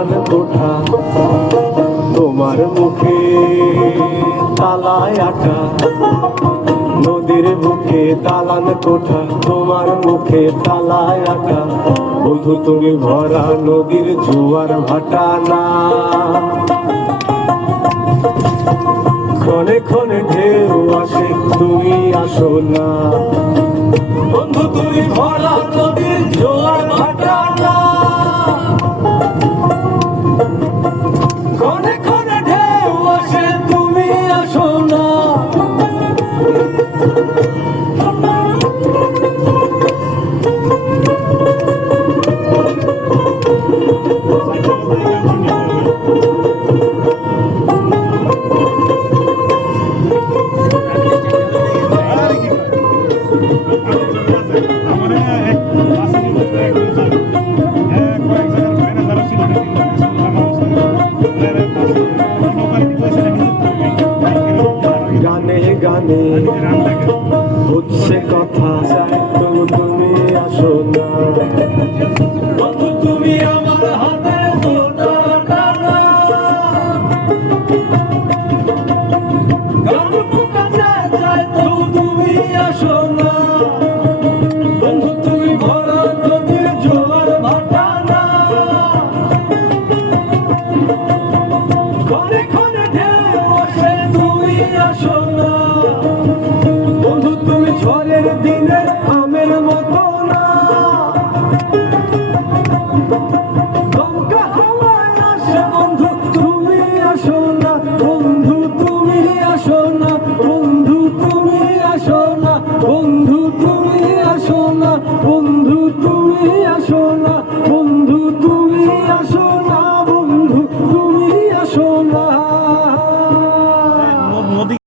দালান কোঠা, তোমার মুখে তালায় আটা। নদীর বুকে দালান কোঠা, তোমার মুখে তালায় আটা। বন্ধু তুমি ভরা নদীর জোয়ার ভাটা না। ক্ষণে ক্ষণে ঢেউ আসে, তুমি আসো না। বন্ধু তুমি ভরা নদীর জোয়ার ভাটা না। ক্ষণে ক্ষণে ঢেউ আসে, তুমি আসো না।